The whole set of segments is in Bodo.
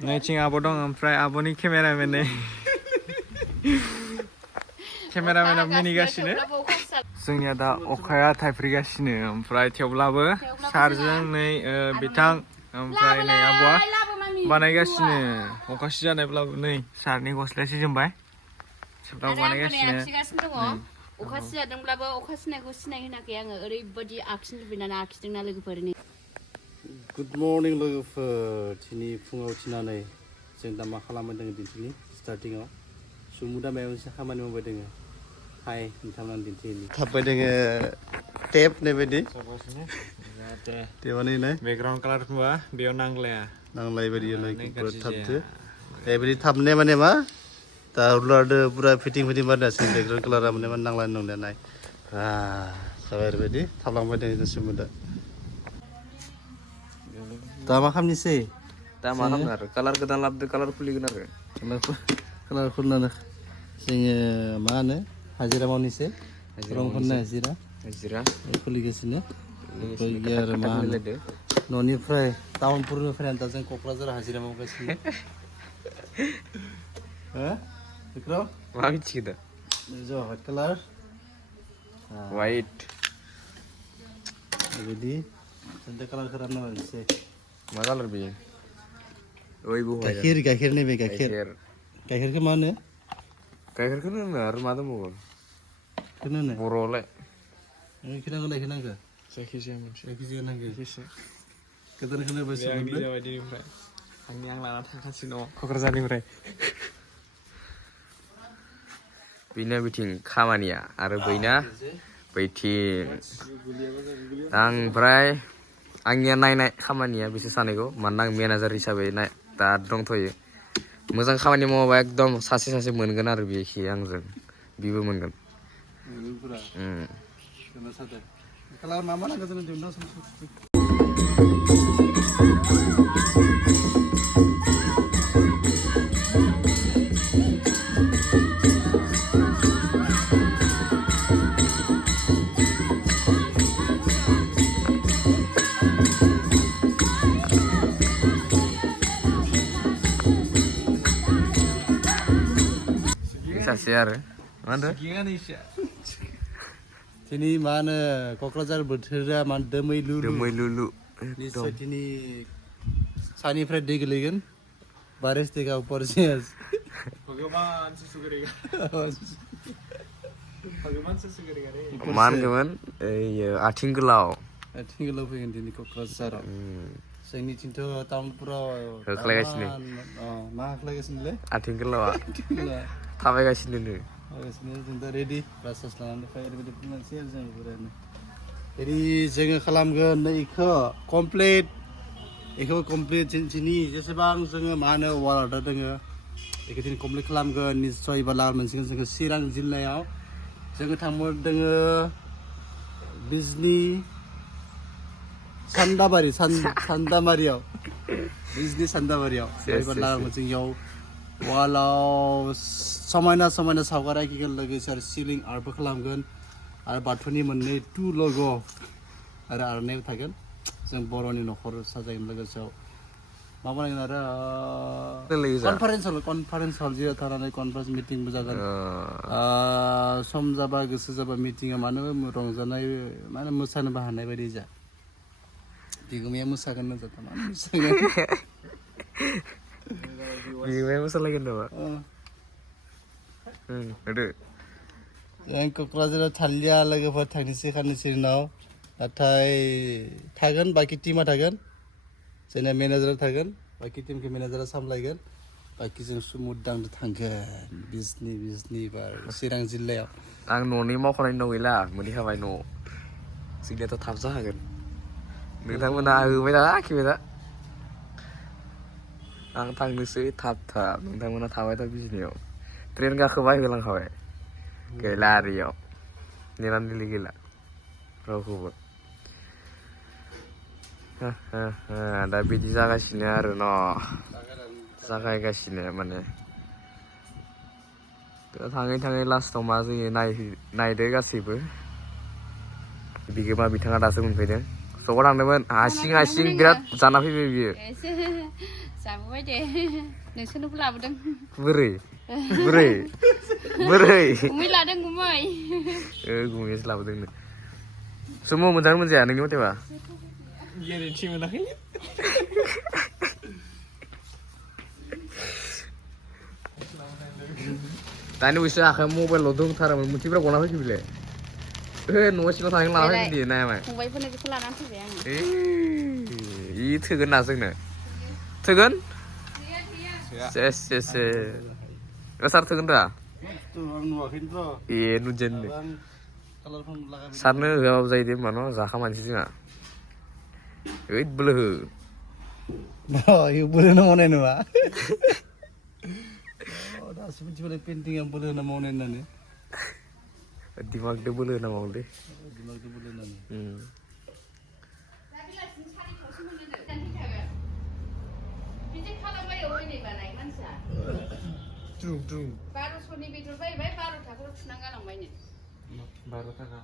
नैथिं आब' दं ओमफ्राय आब'नि केमेरामेन नै केमेरामेना मिनिगासिनो जोंनिया दा अखाया थाइफ्रिगासिनो ओमफ्राय थेवब्लाबो सारजों नै बिथां ओमफ्राय नै आब'आ बानायगासिनो अखा सिजानायब्लाबो नै सारनि गस्लाया सिजोबबाय थेवब्लाबो बानायगासिनो अखा सिजादोंब्लाबो अखा सिनायखौ सिनायहोनाखै आङो ओरैबायदि आखिनो लुबैनानै आखिदोंना लोगोफोरनि गुड मर्निं लोगोफोर दिनै फुङाव उथिनानै जों दा मा खालामबाय दङ दिन्थिनि स्टार्टिङाव सुमुदा माबा मोनसे खामानि मावबाय दङ हाय नोंथांमोना दिन्थिनि थाबबाय दङ टेप होननाय बायदि टेपआनो नाय बेकग्राउन्ड कालार होनबा बेयाव नांलाया नांलाय बायदि थाबदो बेबायदि थाबनाय माने मा दा रुलारदो पुरा फिटिं बारनासो बेकग्राउन्ड कालारा माने मा नांलाय नंलिया नाय जाबाय ओरैबायदि थाबलांबाय दङ सुमुदा दा मा खालामनोसै दा मा खालामनो आरो कालार गोदान लाबोदो कालार खुलिगोन आरो कालार खुलिनानै जोङो मा होनो हाजिरा मावनोसै रं फोननाय हाजिरा खुलिगासिनो आरो मा होनो न'निफ्राय टाउनफोरनिफ्राय दा जों क'क्राझार हाजिरा मावगासिनो बिक्रम मा मिथिगो दा व्हाइट कालार वाइट बेबायदि जों कालार खालामना लानोसै मा कालार बेयो ओइबो गाइखेर नैबे गाइखेरखौ मा होनो गाइखेरखौनो होनो आरो मा दंबावो होनो बर'आवलाय नायखोनांगो जायखिजाया मोनसे जायखिजाया नांगो एसे गोदानखौनो आंनि जाबाय दिनैनिफ्राय आं लाना थांगासिनो दङ क'क्राझारनिफ्राय बेनो बिथिं खामानिया आरो बैना बैथिं ओमफ्राय आंनिया नायनाय खामानिया बिसोर सानैखौ मानोना आं मेनेजार हिसाबै दा दंथ'यो मोजां खामानि मावोबा एकदम सासे मोनगोन आरो बेखि आंजों बिबो मोनगोन सासे आरो मा होनदों दिनै मा होनो क'क्राझार बोथोरा मा दोमैलुलु निस्सय दिनै सानिफ्राय दै गोलैगोन बारिश देगा ऊपर से मा होनगौमोन आथिं गोलाव फैगोन दिनै क'क्राझाराव जोंनिथिंथ' टाउनफोराव होख्लायगासिनो मा होख्लायगासिनोलै आथिं गोलावा थाबायगासिनो जों दा रेडि ब्रास लानानै ओरैबायदि बुंनोसै आरो जों बुरानो रेडि जोङो खालामगोन बेखौ कमप्लिट दिनै जेसेबां जोङो मा होनो वाल अर्डार दङ बेखौ दिनै कमप्लिट खालामगोन निस्सय एबा मोनसिगोन जोङो चिरां जिल्लायाव जोङो थांबाय दोङो बिजनि सान्दामारियाव बिजनि सान्दामारियाव जों इयाव वालाव समायना सावगारि आखिगोन लोगोसे आरो सिलिं आर्टबो खालामगोन आरो बाथौनि मोननै लग' आरो आर'नाइबो थागोन जों बर'नि न'खर साजायगोन लोगोसेयाव मा बानायगोन आरो कनफारेन्स हल जेराव थानानै कनफारेन्स मिटिंबो जागोन सम जाबा गोसो जाबा मिटिङा मानो रंजानाय मा होनो मोसानोबो हानाय बायदि जा बिगुमाया मोसागोन जाता मा मोसागोन बिगुमाया मोसालायगोन नामा जों क'क्राझाराव थालिया लोगोफोर थांनोसै उनाव नाथाय थागोन बाखि टिमा थागोन जोंना मेनेजारा थागोन बाखि टिमखौ मेनेजारा सामलायगोन बाखि जों सुमुदांदो थांगोन बिजनि बा चिरां जिल्लायाव आं न'नि मावखानाय न' गैला मोनहैखाबाय न'आव जोंनियाथ' थाब जाखागोन नोंथांमोना होबाय दा खिबाय दा आं थांनोसै थाब नोंथांमोना थाबाय था बिजनियाव ट्रेन गाखोबाय होलांखाबाय गैला आरियाव नेनानै गैला रावखौबो दा बिदि जागासिनो आरो जागायगासिनो माने थाङै लास्टाव मा जायो नायदो गासैबो बिगोमा बिथाङा दासो मोनफैदों सकआव थांदोंमोन हारसिं बिराद जाना फैबाय बियो जाबोबाय दे नोंसोरनोबो लाबोदों बोरै बोरै बोरै गुमै लादों गुमै गुमैयासो लाबोदोंनो समाव मोजां मोनजाया नोंनि मथेबा गेरेन्थि मोनाखै दानि बैसो आखाइ मबाइलाव दंथारोमोन मोनसेफ्रा गना फैखो न'आव सिङाव थांनानै लाना फैदो नायामाय फंबायफोरनो बेखौ लानानै फैबाय आङो इ थोगोन ना जोंनो थोगोन सेस सेस सार थोगोन दा ए नुजेननो सारनो होआबाबो जायो दे होमबा न' जाखा मानसि जोंहा ओइद बोलो हो इयो बोलो होना मावनाय नङा दासो मिथिबाय पेन्टिंआ बोलो होना मावनाय होननानै दिमागदो बोलो होना मावो दे दिमागदो बोलो होनानै बिदि खालामबाय ओइनै बानाय मानसिया ट्रु ट्रु 1200नि बेदर बायबाय 12 थाखाल' थुना गालांबायनो 12 थाखा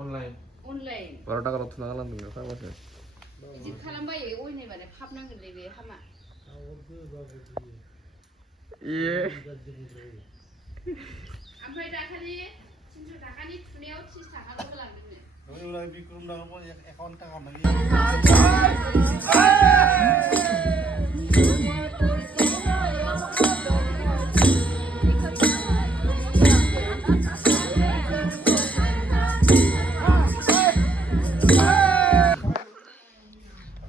अनलाइन 12 थाखाल' थुना गालांदों फाग्लासो बिदि खालामबायो ओइनै बानाय फाबनांगोनलै बे हामा इये ओमफ्राय दाखालि 300 थाखानि थुनायाव 30 थाखाल' होलांदोंनो बिक्रम दाङाबो एकाउन्ट थाखा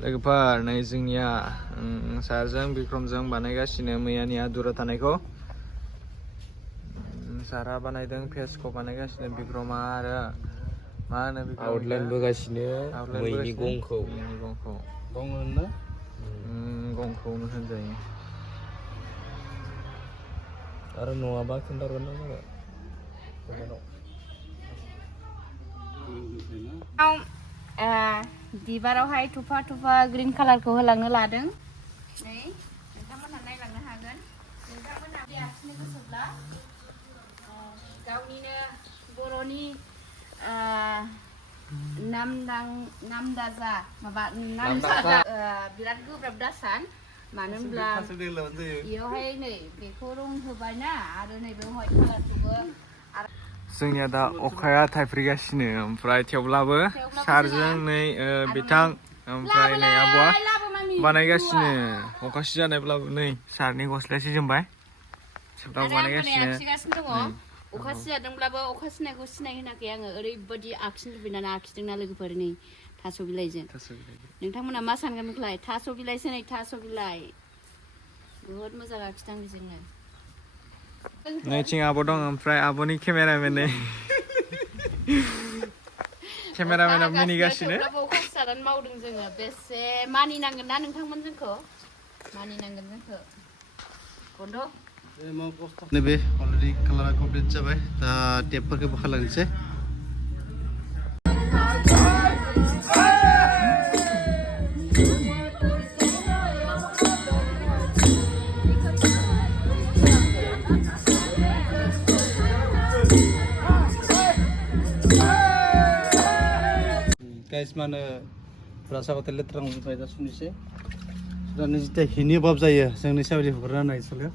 लोगोफोर नै जोंनिया सारजों बिक्रमजों बानायगासिनो मैयानि आदुरा थानायखौ सारा बानायदों फेसखौ बानायगासिनो बिक्रमा आरो मा होनो बेखौ आउटलाइन बोगासिनो मैनि गंखौ गं होनो गंखौनो होनजायो आरो नङाबा खिन्थागोन ना बिबारावहाय थुफा थुफा ग्रीन कालारखौ होलांनो लादों नै नोंथांमोनहा नायलांनो हागोन नोंथांमोनहा बे आखिनो गोसोब्ला गावनिनो बर'नि नामदाजा माबा नामदाजा बिराद गोब्राब दासान मानो होनब्ला बेयावहाय नै बेखौ रं होबाय ना आरो नै बेवहाय कालारखौबो जोंनिया दा अखाया थाइफ्रिगासिनो ओमफ्राय थेवब्लाबो सारजों नै बिथां ओमफ्राय नै आब'आ बानायगासिनो अखा सिजानायब्लाबो नै सारनि गस्लाया सिजोबबाय थेवब्लाबो बानायगासिनो दङ अखा सिजादोंब्लाबो अखा सिनायखौ सिनायहोनाखै आङो ओरैबायदि आखिनो लुबैनानै आखिदोंना लोगोफोरनि थास' बिलाइजों नोंथांमोना मा सानगोन बेखौलाय थास' बिलाइसो नै थास' बिलाइ बुहुद मोजां आखिदों बेजोंनो नैथिं आब' दं ओमफ्राय आब'नि केमेरामेन केमेरामेना मिनिगासिनो अखा सिजानानै मावदों जोङो बेसे मानिनांगोन ना नोंथांमोन जोंखौ मानिनांगोन जोंखौ बन्द' नैबे अलरेडि कालारा कमप्लिट जाबाय दा टेपफोरखौ बोखारलांनोसै गाइस मा होनो ब्रासाखौ लेथ्रा मोनबाय दा सुनोसै सुनानै जिथिया हिनि अभाब जायो जोंनि सावरि हगारना होनाय सोलो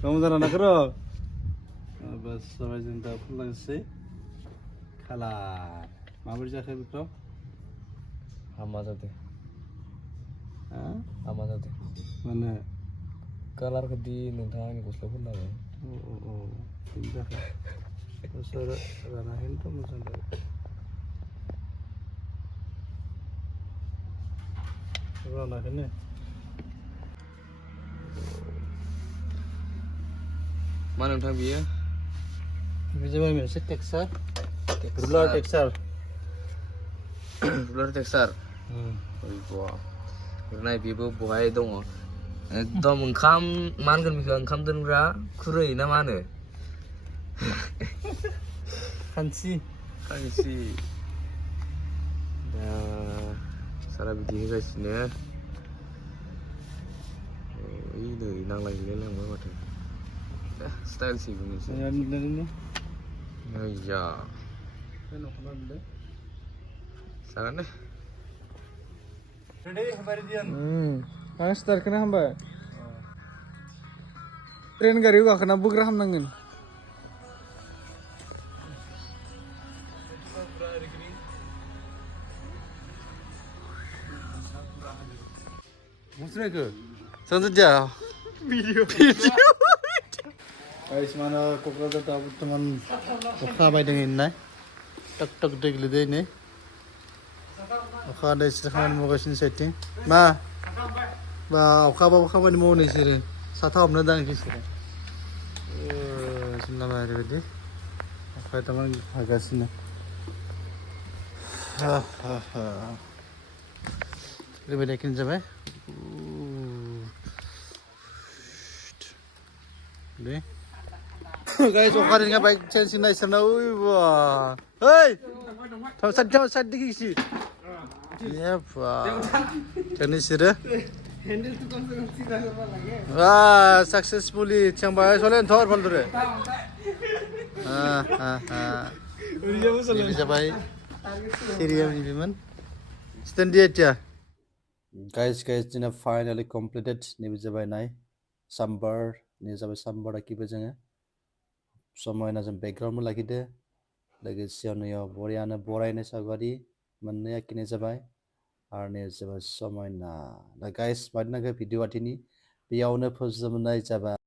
kamu taruh nak kero, bas sampai jumpa pulang sih, kalah, mau berjalan bro? Hama tadi, hama tadi. Mana? Kalar kedi nuntahan goslo pun ada. Oh, pindah. Besar ranahin tuh misalnya. Ranahin nih. Mana nuntahan biya? Bisa main sih teksar, ruler teksar. Ruler teksar. Wah, karena ibu buhay dong. Dom engkam, man kan mikir engkam tuh nggak kurang, na mana? Kansi. Nah, sarah bidik guys ini. Ini nang lagi lelang banget. Style sih begini sih. Ini. Iya. Sangat deh. Ready? Habari diyan. आं स्टार्टखौनो हामबाय ट्रेन गारियाव गाखोना बोग्रा हामनांगोन Musuh ke? Sengaja. Video. Guys, mana Kokrajhar दा बर्थमान अखा हाबाय दङ इन्नाय टक टक दै गोलैदो नै अखा हादैसो खामानि मावगासिनो साइडथिं मा बा अखा हाबाबो खामानि मावो नोंसोरो साथा हमनो दां बिसोरो जोंना ओरैबायदि अखाया तारमान हागासिनो ओरैबायदि एखेनो जाबाय दे guys अखा हादों बाइक चेन्ज नाय सोरना ओइ बा ओइ थाव साइड दिखिसि ए बा चेन्ज सिरे हैंडल तो कम से कम सीधा करवा लगे वाह सक्सेसफुली चंबा सोलेन थोर फलदरे ini जाबाय सिरियाम निबिमोन स्टैंड दिया guys जोंना फाइनली कंप्लीटेड निबि जाबाय नाय साम्बार नि जाबाय साम्बार आखिबो जोङो समायना जों बेकग्राउन्ड लाखिदो लोगोसेयाव नैयाव बरियानो बरायनाय सावगारि मोननै आखिनाय जाबाय आरो नै जाबाय समायना दा गाइस मादि नांखो भिडिअ आथिनि बेयावनो फोजोबनाय जाबाय